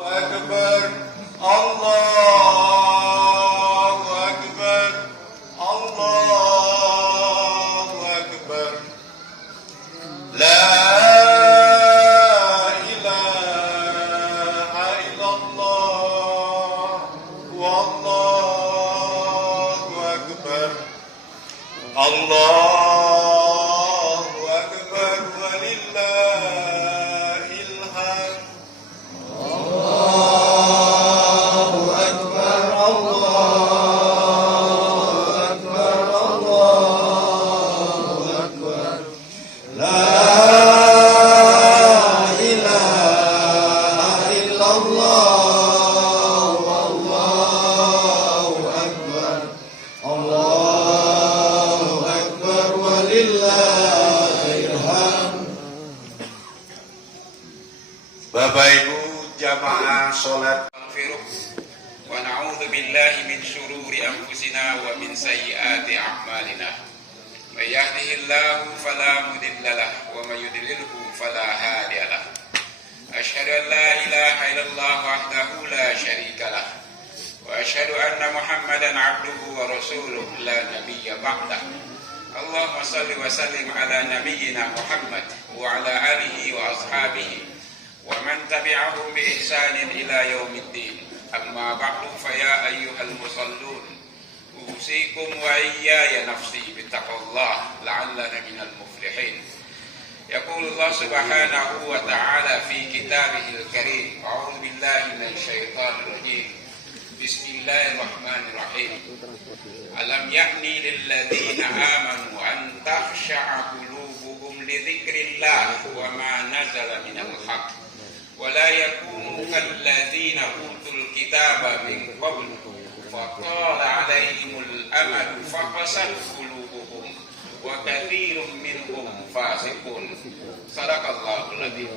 Akbar, Allahu Akbar, Allahu Akbar. La ilaha illallah, wallahu akbar. Allahu akbar walillahil hamd. Bapak Ibu jamaah salat wa na'udzu billahi min syururi anfusina wa min sayyiati a'malina. May yahdihillahu fala mudilla lahu wa may yudlilhu fala hadiya lahu. Asyhadu an la ilaha illallah wahdahu la syarika lahu wa asyhadu anna Muhammadan 'abduhu wa rasuluhu la nabiyya ba'dahu. Allahumma shalli wa sallim ala nabiyyina Muhammad wa ala alihi wa ashabihi wa man tabi'ahum bi ihsanin ila yaumiddin. Amma ba'du fa ya ayyuhal musallun usikum wa iyaya nafsi bittaqwallah la'allana minal muflihin. Yaqulu Allah subhanahu wa ta'ala fi kitabihil karim. A'udzu billahi minasy syaithanir rajim. Bismillahirrahmanirrahim. Alam ya'ni lil ladzina amanu an takhsha'a qulubuhum li dzikrillah wa ma nazala minal haqq wa la yakunu kal ladzina utul kitaba min qablu fatala 'alaihimul amadu faqasat qulubuhum wa katsirun minhum fasiqun. Sadaqallahul adzim.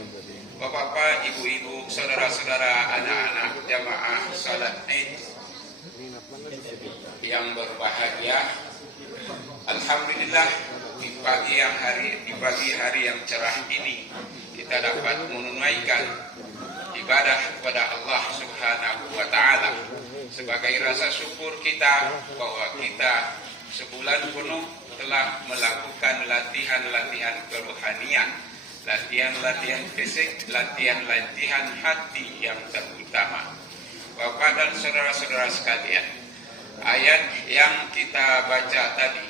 Bapak-bapak, ibu-ibu, saudara-saudara, anak-anak jamaah salat Id yang berbahagia, alhamdulillah di pagi hari yang cerah ini kita dapat menunaikan ibadah kepada Allah Subhanahu wa taala sebagai rasa syukur kita bahwa kita sebulan penuh telah melakukan latihan-latihan kerohanian, latihan-latihan fisik, latihan-latihan hati yang terutama. Bapak dan saudara-saudara sekalian, ayat yang kita baca tadi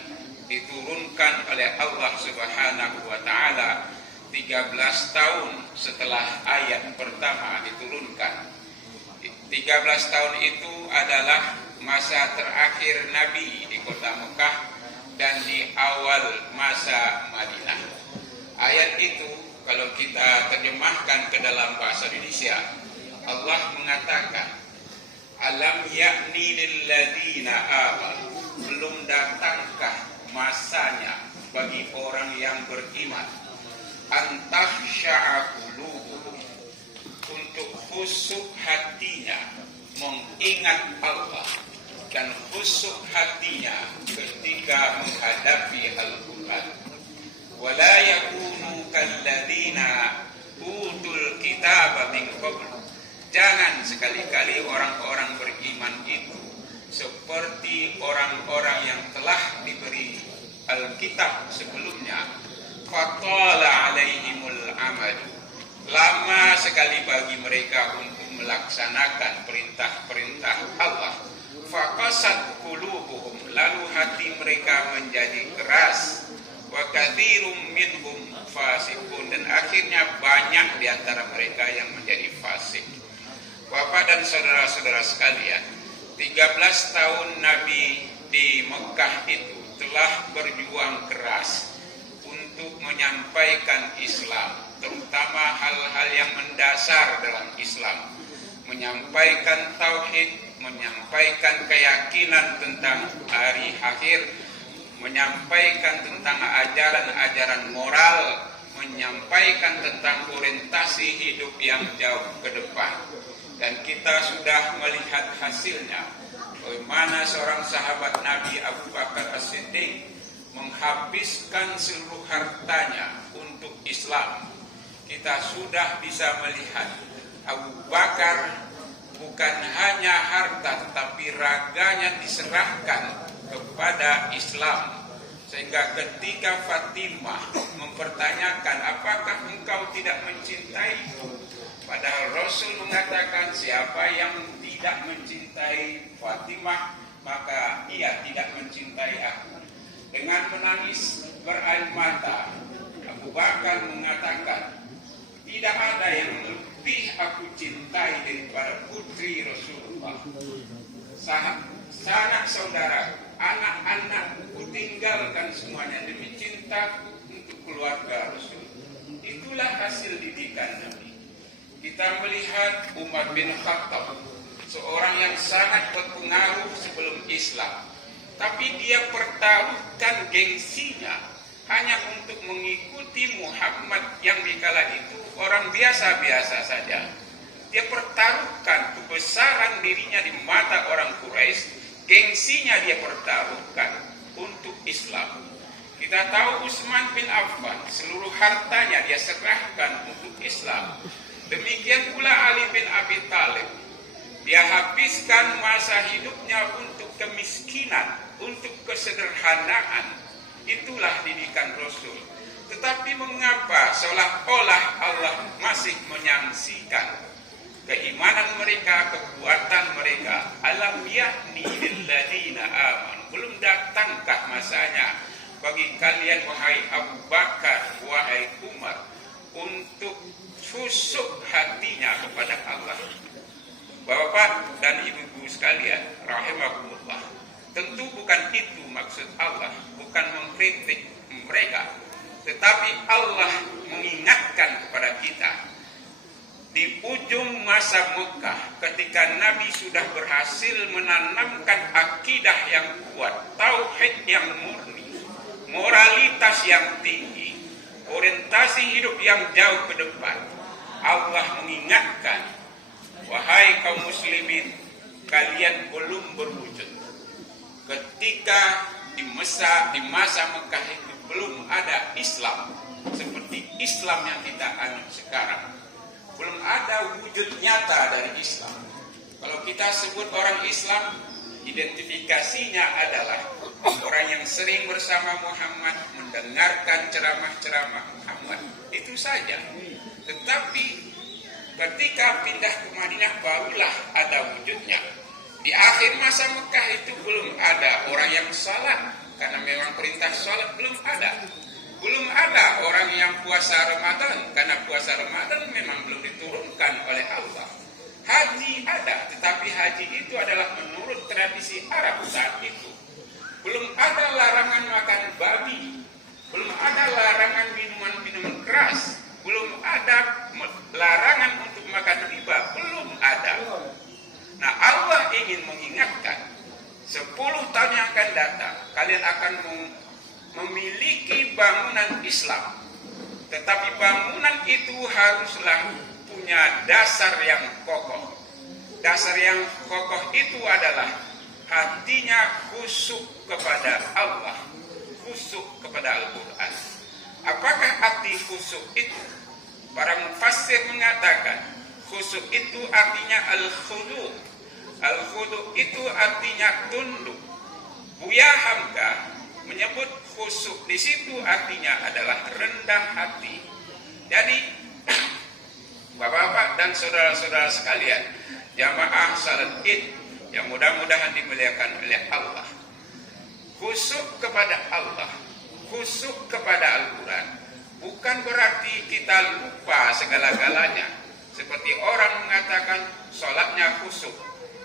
diturunkan oleh Allah Subhanahu wa taala 13 tahun setelah ayat pertama diturunkan. 13 tahun itu adalah masa terakhir Nabi di kota Mekah dan di awal masa Madinah. Ayat itu kalau kita terjemahkan ke dalam bahasa Indonesia, Allah mengatakan, alam ya'ni lilladzina amanu, belum datangkah masanya bagi orang yang beriman, antahsya'a qulubuhum, untuk khusyuk hatinya mengingat Allah dan khusyuk hatinya ketika menghadapi Al-Quran. Wala yakunu kalladzina utul kitaba min qabl, jangan sekali-kali orang-orang beriman itu seperti orang-orang yang telah diberi Alkitab sebelumnya. Fatala alaihimul amadu, lama sekali bagi mereka untuk melaksanakan perintah-perintah Allah. Faqasat qulubuhum, lalu hati mereka menjadi keras. Wa katsirum minhum fasiqun, dan akhirnya banyak di antara mereka yang menjadi fasik. Bapak dan saudara-saudara sekalian, 13 tahun Nabi di Mekah itu telah berjuang keras untuk menyampaikan Islam, terutama hal-hal yang mendasar dalam Islam, menyampaikan tauhid, menyampaikan keyakinan tentang hari akhir, menyampaikan tentang ajaran-ajaran moral, menyampaikan tentang orientasi hidup yang jauh ke depan. Dan kita sudah melihat hasilnya, bagaimana seorang sahabat Nabi Abu Bakar As-Siddiq menghabiskan seluruh hartanya untuk Islam. Kita sudah bisa melihat Abu Bakar bukan hanya harta tetapi raganya diserahkan kepada Islam, sehingga ketika Fatimah mempertanyakan apakah engkau tidak mencintaiku, padahal Rasul mengatakan siapa yang tidak mencintai Fatimah maka ia tidak mencintai aku. Dengan menangis berair mata, Abu Bakar mengatakan, tidak ada yang lebih aku cintai daripada putri Rasulullah. Sanak saudara, anak-anakku tinggalkan semuanya demi cintaku untuk keluarga Rasul. Itulah hasil didikan Nabi. Kita melihat Umar bin Khattab, seorang yang sangat berpengaruh sebelum Islam, tapi dia pertaruhkan gengsinya hanya untuk mengikuti Muhammad yang dikala itu orang biasa-biasa saja. Dia pertaruhkan kebesaran dirinya di mata orang Quraisy, gengsinya dia pertaruhkan untuk Islam. Kita tahu Utsman bin Affan, seluruh hartanya dia serahkan untuk Islam. Demikian pula Ali bin Abi Thalib. Dia habiskan masa hidupnya untuk kemiskinan, untuk kesederhanaan. Itulah didikan Rasul. Tetapi mengapa seolah-olah Allah masih menyaksikan keimanan mereka, kekuatan mereka? Alam ya'ni lilladzina amanu. Belum datangkah masanya bagi kalian wahai Abu Bakar, wahai Umar, untuk khusyuk hatinya kepada Allah? Bapak dan ibu-ibu sekalian, rahimakumullah, tentu bukan itu maksud Allah, bukan mengkritik mereka, tetapi Allah mengingatkan kepada kita di ujung masa Mekah, ketika Nabi sudah berhasil menanamkan akidah yang kuat, tauhid yang murni, moralitas yang tinggi, orientasi hidup yang jauh ke depan. Allah mengingatkan, wahai kaum muslimin, kalian belum berwujud. Ketika di masa Mekah itu belum ada Islam seperti Islam yang kita anut sekarang. Belum ada wujud nyata dari Islam. Kalau kita sebut orang Islam, identifikasinya adalah orang yang sering bersama Muhammad, mendengarkan ceramah-ceramah Muhammad. Itu saja. Tetapi ketika pindah ke Madinah barulah ada wujudnya. Di akhir masa Mekah itu belum ada orang yang salat, karena memang perintah salat belum ada. Belum ada orang yang puasa Ramadan, karena puasa Ramadan memang belum diturunkan oleh Allah. Haji ada, tetapi haji itu adalah menurut tradisi Arab saat itu. Belum ada larangan makan babi, belum ada larangan minuman keras, belum ada larangan untuk makan riba, belum ada. Nah, Allah ingin mengingatkan 10 tahun yang akan datang kalian akan memiliki bangunan Islam, tetapi bangunan itu haruslah punya dasar yang kokoh. Dasar yang kokoh itu adalah hatinya khusyuk kepada Allah, khusyuk kepada Al-Quran. Apakah arti khusyuk itu? Para mufassir mengatakan khusyuk itu artinya al-khudu'. Al-khudu' itu artinya tunduk. Buya Hamka menyebut khusyuk di situ artinya adalah rendah hati. Jadi Bapak-bapak dan saudara-saudara sekalian, jamaah salat Id yang mudah-mudahan dimuliakan oleh Allah, khusyuk kepada Allah, khusyuk kepada Al-Quran bukan berarti kita lupa segala-galanya. Seperti orang mengatakan sholatnya khusyuk,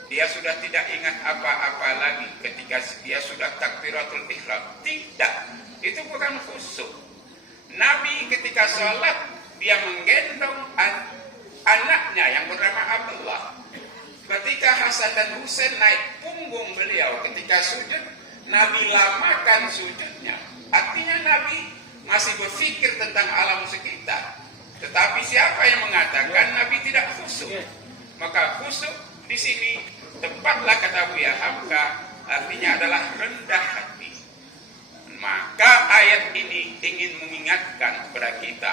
dia sudah tidak ingat apa-apa lagi ketika dia sudah takbiratul ihram. Tidak, itu bukan khusyuk. Nabi ketika sholat dia menggendong anaknya yang bernama Abdullah. Ketika Hasan dan Husain naik punggung beliau ketika sujud, Nabi lamakan sujudnya. Artinya Nabi masih berpikir tentang alam sekitar. Tetapi siapa yang mengatakan Nabi tidak khusyuk? Maka khusyuk di sini tepatlah kata Buya Hamka, artinya adalah rendah hati. Maka ayat ini ingin mengingatkan kepada kita,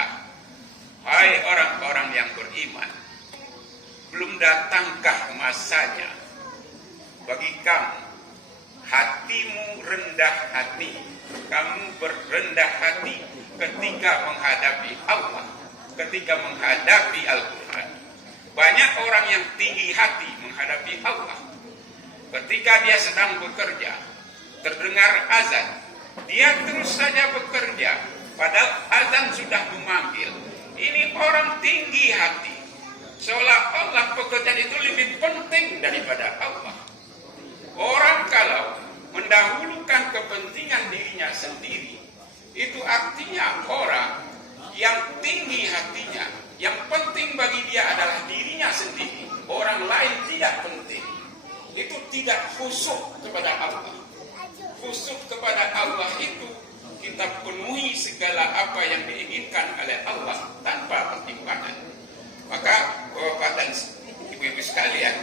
hai orang-orang yang beriman, belum datangkah masanya bagi kamu hatimu rendah hati, kamu berendah hati ketika menghadapi Allah, ketika menghadapi Al-Quran. Banyak orang yang tinggi hati menghadapi Allah. Ketika dia sedang bekerja, terdengar azan, dia terus saja bekerja, padahal azan sudah memanggil. Ini orang tinggi hati, seolah-olah pekerjaan itu lebih penting daripada Allah. Orang kalau mendahulukan kepentingan dirinya sendiri, itu artinya orang yang tinggi hatinya, yang penting bagi dia adalah dirinya sendiri, orang lain tidak penting. Itu tidak khusyuk kepada Allah. Khusyuk kepada Allah itu kita penuhi segala apa yang diinginkan oleh Allah tanpa pertimbangan. Maka Bapak dan Ibu-ibu sekalian,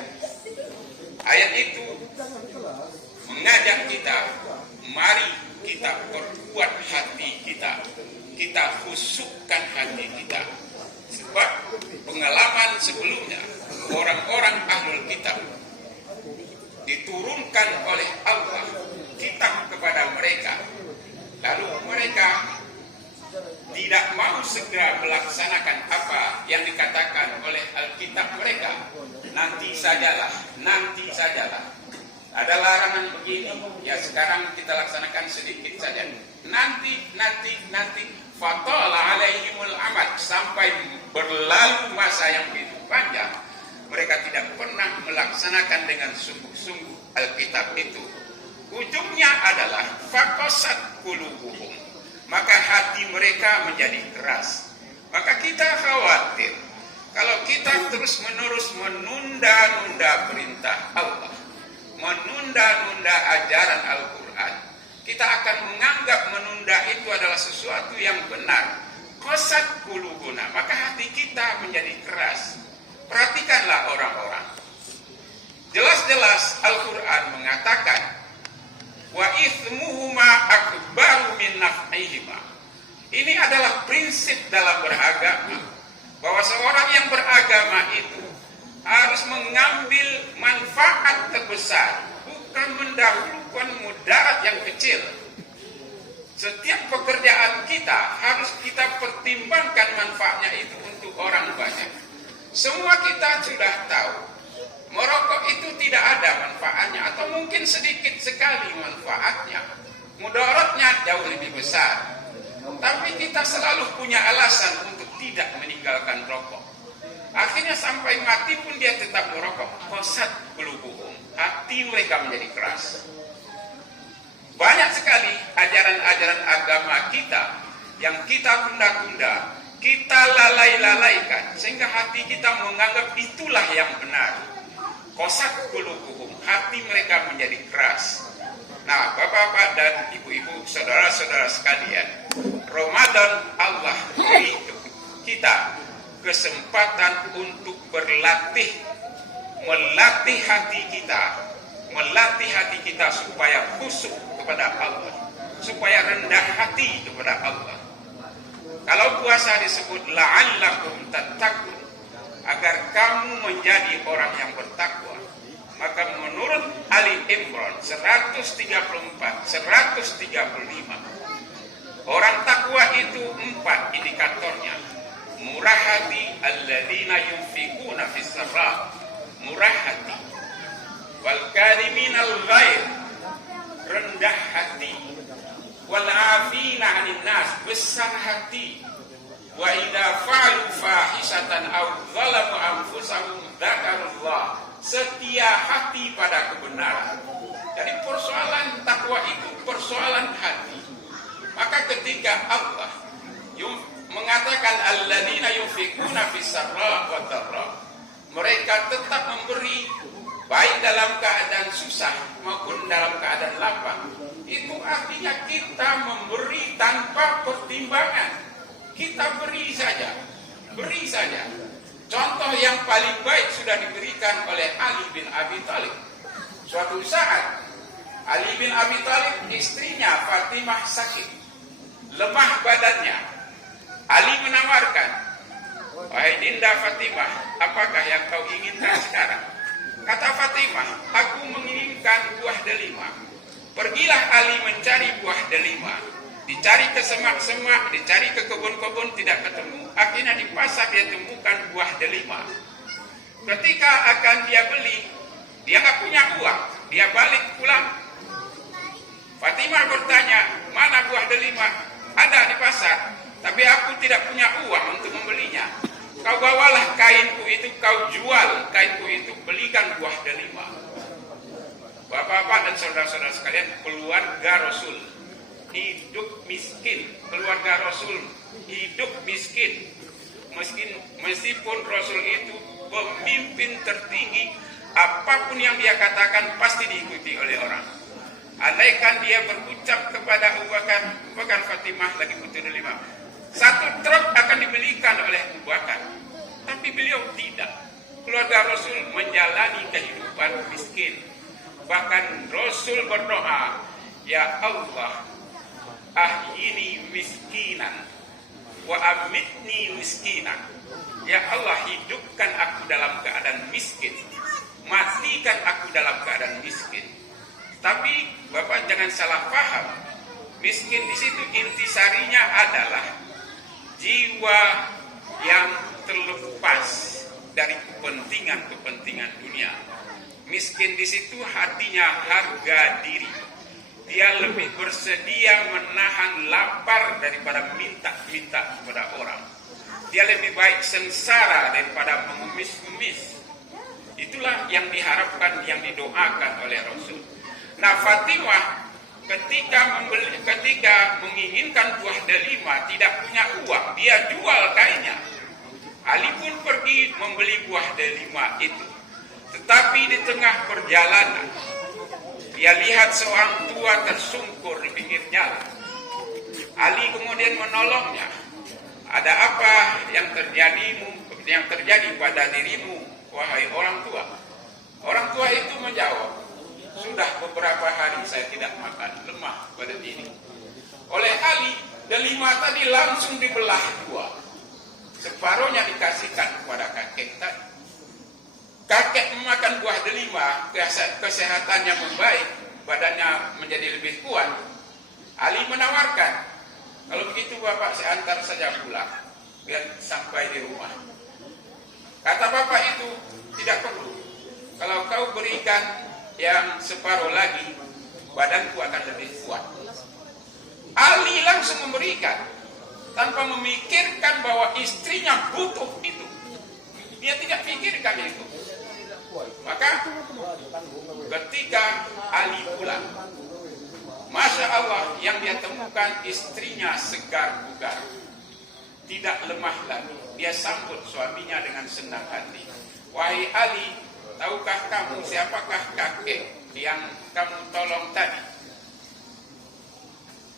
ayat itu mengajak kita, mari kita perkuat hati kita, kita khusyukkan hati kita. Sebab pengalaman sebelumnya, orang-orang ahlul kitab diturunkan oleh Allah kitab kepada mereka, lalu mereka tidak mau segera melaksanakan apa yang dikatakan oleh Alkitab mereka. Nanti sajalah, nanti sajalah. Ada larangan begini, ya sekarang kita laksanakan sedikit saja. Nanti. Fatala alaihimul amad, sampai berlalu masa yang begitu panjang. Mereka tidak pernah melaksanakan dengan sungguh-sungguh Alkitab itu. Ujungnya adalah faqasat qulubuhum, maka hati mereka menjadi keras. Maka kita khawatir kalau kita terus-menerus menunda-nunda perintah Allah, menunda-nunda ajaran Al-Quran, kita akan menganggap menunda itu adalah sesuatu yang benar. Qasat qulubuna, maka hati kita menjadi keras. Perhatikanlah orang-orang. Jelas-jelas Al-Quran mengatakan wa ithmuhuma akbaru min naf'ihima. Ini adalah prinsip dalam beragama, bahwa seorang yang beragama itu harus mengambil manfaat terbesar, bukan mendahulukan mudarat yang kecil. Setiap pekerjaan kita harus kita pertimbangkan manfaatnya itu untuk orang banyak. Semua kita sudah tahu merokok itu tidak ada manfaatnya, atau mungkin sedikit sekali manfaatnya. Mudaratnya jauh lebih besar. Tapi kita selalu punya alasan untuk tidak meninggalkan rokok. Akhirnya sampai mati pun dia tetap merokok. Qasat qulubuhum, hati mereka menjadi keras. Banyak sekali ajaran-ajaran agama kita yang kita tunda-tunda, kita lalai-lalaikan, sehingga hati kita menganggap itulah yang benar. Qasat qulubuhum, hati mereka menjadi keras. Nah, bapak-bapak dan ibu-ibu, saudara-saudara sekalian, Ramadan Allah beri kita kesempatan untuk berlatih, melatih hati kita supaya khusyuk kepada Allah, supaya rendah hati kepada Allah. Kalau puasa disebut la'allakum tattaqun, agar kamu menjadi orang yang bertakwa, maka menurut Ali Imran 134, 135, orang takwa itu 4 indikatornya. Murah hati, alladzina yunfikuna fis sarra, murah hati. Wal kariminal ghair, rendah hati. Wal afina 'anil nas, besar hati. Wa idza fa'alu fahisatan aw zalamu anfusahum dzakarullah, setia hati pada kebenaran. Jadi persoalan takwa itu persoalan hati. Maka ketika Allah mengatakan alladzina yunfikuna fis sarra wa dharra, mereka tetap memberi baik dalam keadaan susah maupun dalam keadaan lapang. Itu artinya kita memberi tanpa pertimbangan. Kita beri saja. Contoh yang paling baik sudah diberikan oleh Ali bin Abi Thalib. Suatu saat Ali bin Abi Thalib, istrinya Fatimah sakit, lemah badannya. Ali menawarkan, Wahai Dinda Fatimah, apakah yang kau inginkan sekarang? Kata Fatimah, aku menginginkan buah delima. Pergilah Ali mencari buah delima. Dicari ke semak-semak, dicari ke kebun-kebun, tidak ketemu. Akhirnya di pasar dia temukan buah delima. Ketika akan dia beli, dia nggak punya uang. Dia balik pulang. Fatimah bertanya, mana buah delima? Ada di pasar, tapi aku tidak punya uang untuk membelinya. Kau bawalah kainku itu, kau jual kainku itu, belikan buah delima. Bapak-bapak dan saudara-saudara sekalian, keluarga Rasul hidup miskin. Keluarga Rasul hidup miskin. Meskipun Rasul itu pemimpin tertinggi, apapun yang dia katakan pasti diikuti oleh orang. Andaikan dia berucap kepada Abu Bakar, Fatimah lagi butuh delima, 1 truk akan dibelikan oleh Abu Bakar. Tapi beliau tidak. Keluarga Rasul menjalani kehidupan miskin. Bahkan Rasul berdoa, ya Allah, ahyini miskinan wa amitni miskinan. Ya Allah, hidupkan aku dalam keadaan miskin, matikan aku dalam keadaan miskin. Tapi Bapak jangan salah paham. Miskin di situ intisarinya adalah jiwa yang terlepas dari kepentingan dunia. Miskin di situ hatinya harga diri. Dia lebih bersedia menahan lapar daripada minta-minta kepada orang. Dia lebih baik sengsara daripada mengemis-ngemis. Itulah yang diharapkan, yang didoakan oleh Rasul. Nah, Fatimah ketika menginginkan buah delima, tidak punya uang, dia jual kainnya. Ali pun pergi membeli buah delima itu. Tetapi di tengah perjalanan, dia lihat seorang tua tersungkur di pinggir jalan. Ali kemudian menolongnya. Ada apa yang terjadi pada dirimu, wahai orang tua? Orang tua itu menjawab, sudah beberapa hari saya tidak makan, lemah pada diri. Oleh Ali, delima tadi langsung dibelah 2. Separuhnya dikasihkan kepada kakek tadi. Kakek memakan buah delima, kesehatannya membaik, badannya menjadi lebih kuat. Ali menawarkan, kalau begitu Bapak saya antar saja pulang, biar sampai di rumah. Kata bapak itu, tidak perlu. Kalau kau berikan yang separuh lagi, badanku akan lebih kuat. Ali langsung memberikan, tanpa memikirkan bahwa istrinya butuh itu. Dia tidak pikirkan itu. Maka ketika Ali pulang, Masya Allah, yang dia temukan istrinya segar bugar, tidak lemah lagi. Dia sambut suaminya dengan senang hati. Wahai Ali, tahukah kamu siapakah kakek yang kamu tolong tadi?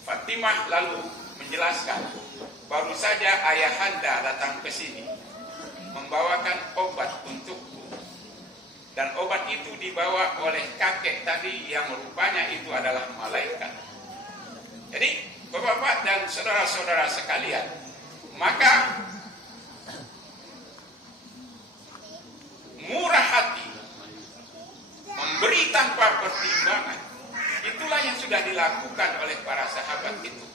Fatimah lalu menjelaskan, baru saja ayahanda datang ke sini membawakan obat untukku. Dan obat itu dibawa oleh kakek tadi yang rupanya itu adalah malaikat. Jadi bapak-bapak dan saudara-saudara sekalian, maka murah hati, memberi tanpa pertimbangan, itulah yang sudah dilakukan oleh para sahabat itu.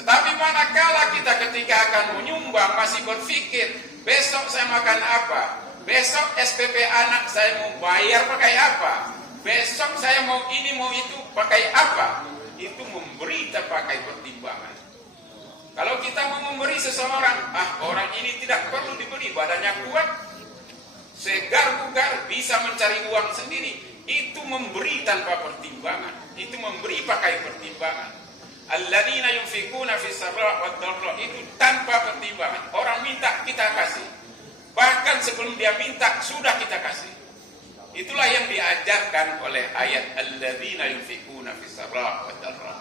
Tetapi manakala kita ketika akan menyumbang masih berpikir, besok saya makan apa? Besok SPP anak saya mau bayar pakai apa? Besok saya mau ini mau itu pakai apa? Itu memberi tanpa pakai pertimbangan. Kalau kita mau memberi seseorang, orang ini tidak perlu diberi, badannya kuat, segar bugar, bisa mencari uang sendiri. Itu memberi tanpa pertimbangan. Itu memberi pakai pertimbangan. Alladzina yunfikuna fis sarra wad dharra, itu tanpa pertimbangan. Orang minta kita kasih. Bahkan sebelum dia minta sudah kita kasih. Itulah yang diajarkan oleh ayat alladzina yunfikuna fis sarra wad dharra.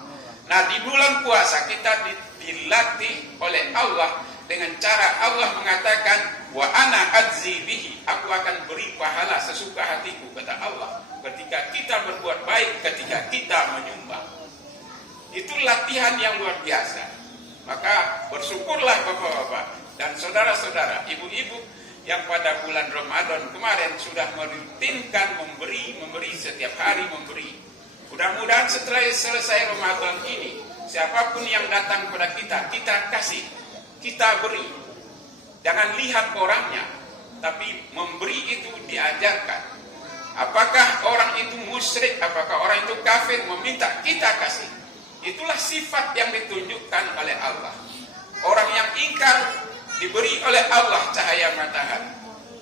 Nah, di bulan puasa kita dilatih oleh Allah dengan cara Allah mengatakan wa ana ajzi bihi, aku akan beri pahala sesuka hatiku, kata Allah, ketika kita berbuat baik, ketika kita menyumbang. Itu latihan yang luar biasa. Maka bersyukurlah bapak-bapak Dan saudara-saudara, ibu-ibu yang pada bulan Ramadan kemarin sudah merutinkan memberi setiap hari memberi. Mudah-mudahan setelah selesai Ramadan ini, siapapun yang datang kepada kita kasih, kita beri. Jangan lihat orangnya, tapi memberi itu diajarkan. Apakah orang itu musyrik, apakah orang itu kafir, meminta kita kasih. Itulah sifat yang ditunjukkan oleh Allah. Orang yang ingkar diberi oleh Allah cahaya matahari.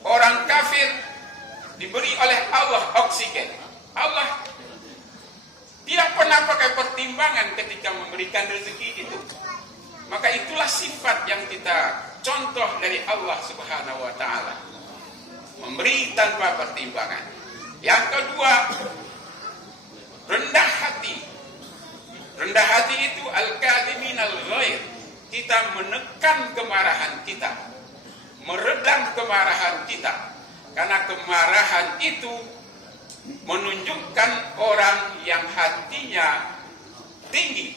Orang kafir diberi oleh Allah oksigen. Allah tidak pernah pakai pertimbangan ketika memberikan rezeki itu. Maka itulah sifat yang kita contoh dari Allah Subhanahu wa taala. Memberi tanpa pertimbangan. Yang kedua, rendah hati. Rendah hati itu al-kadhimin al-ghair. Kita menekan kemarahan kita, meredam kemarahan kita, karena kemarahan itu menunjukkan orang yang hatinya tinggi,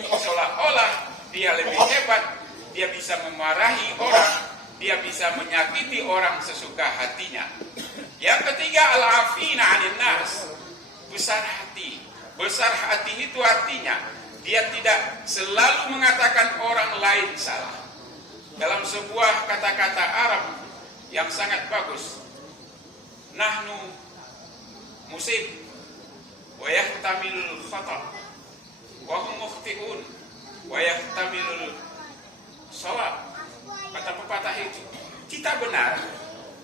seolah-olah dia lebih hebat, dia bisa memarahi orang, dia bisa menyakiti orang sesuka hatinya. Yang ketiga, al-afina 'anil nas, besar hati. Besar hati itu artinya dia tidak selalu mengatakan orang lain salah. Dalam sebuah kata-kata Arab yang sangat bagus, nahnu musib wa yahtamilul khata wa hum mukhti'un wa yahtamilul shawab. Kata pepatah itu, kita benar,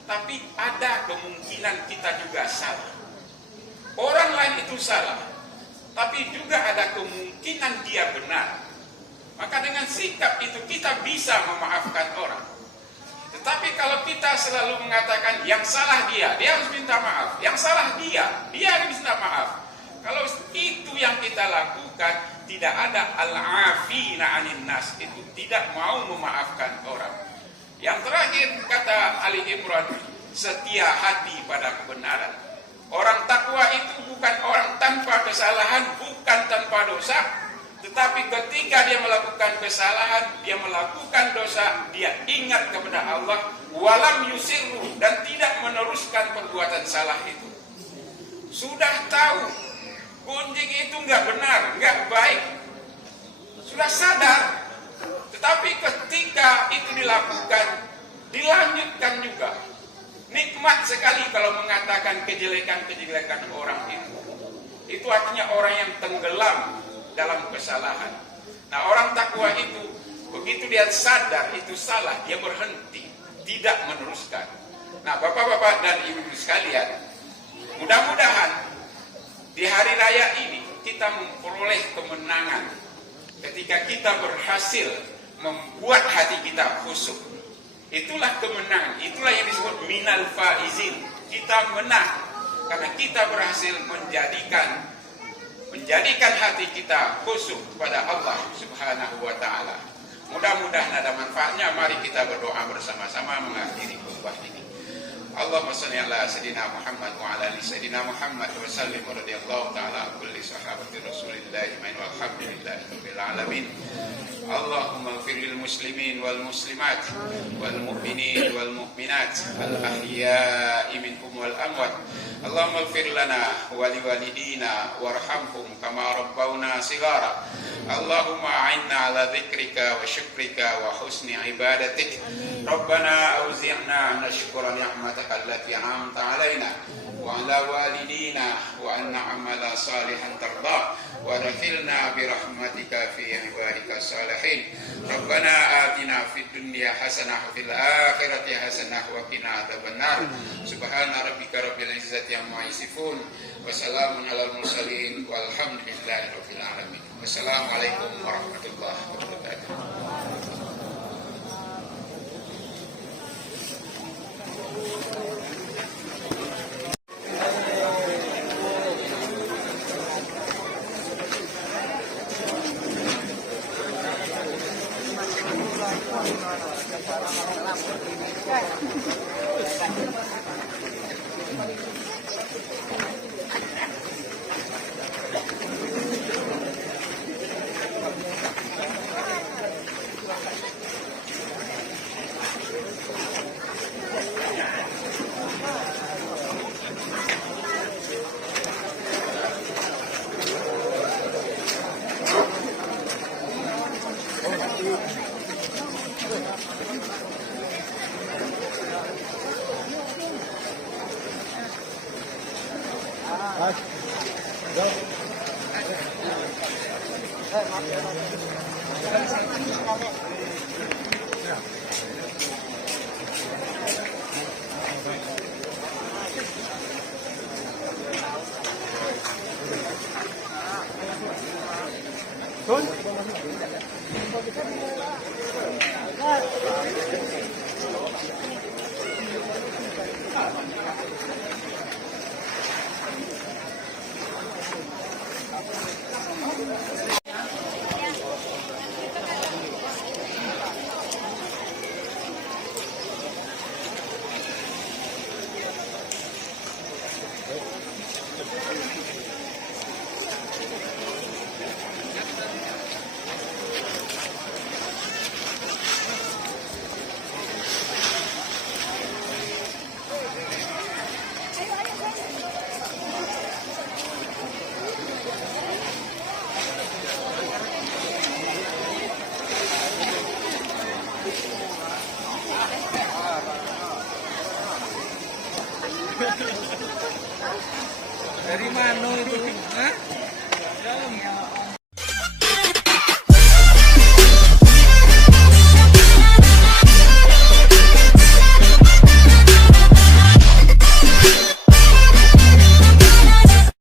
tapi ada kemungkinan kita juga salah. Orang lain itu salah, tapi juga ada kemungkinan dia benar. Maka dengan sikap itu kita bisa memaafkan orang. Tetapi kalau kita selalu mengatakan yang salah dia harus minta maaf. Yang salah dia harus minta maaf. Kalau itu yang kita lakukan, tidak ada al-afina 'anil nas, itu tidak mau memaafkan orang. Yang terakhir kata Ali Imran, setia hati pada kebenaran. Orang takwa itu bukan orang tanpa kesalahan, bukan tanpa dosa, tetapi ketika dia melakukan kesalahan, dia melakukan dosa, dia ingat kepada Allah, walam yusirru, dan tidak meneruskan perbuatan salah itu. Sudah tahu gunjing itu nggak benar, nggak baik, sudah sadar, tetapi ketika itu dilakukan, dilanjutkan juga. Nikmat sekali kalau mengatakan kejelekan-kejelekan orang itu. Itu artinya orang yang tenggelam dalam kesalahan. Nah, orang takwa itu begitu dia sadar itu salah, dia berhenti, tidak meneruskan. Nah, bapak-bapak dan ibu sekalian, mudah-mudahan di hari raya ini kita memperoleh kemenangan ketika kita berhasil membuat hati kita khusyuk. Itulah kemenangan, itulah yang disebut minal faizin. Kita menang karena kita berhasil menjadikan hati kita khusyuk kepada Allah Subhanahu wa taala. Mudah-mudahan ada manfaatnya. Mari kita berdoa bersama-sama mengakhiri khutbah ini. Allahumma shalli ala sayyidina Muhammad wa ala ali sayyidina Muhammad wa sallim radhiyallahu ta'ala kulli sahabati Rasulillah walhamdulillahi rabbil alamin. Allahumma ighfir lil muslimin wal muslimat wal mu'minin wal mu'minat al ahya'i minhum wal amwat. Allahumma ighfir lana wa liwalidina warhamhum kama rabbawna shighara. Allahumma a'inna ala dzikrika wa syukrika wa husni ibadatik. Rabbana auzi'na an nashkura ni'mataka allati an'amta 'alaina wa 'ala walidina wa an na'mala salihan tarda wa adkhilna bi rahmatika fi ibadika salihin. Rabbana atina fid dunya hasanah wa fil akhirati hasanah wa qina adzabannar. Subhana rabbika rabbil izzati amma yasifun wa salamun alal mursalin walhamdulillahi rabbil alamin. Wassalamualaikum warahmatullahi wabarakatuh. Tuh.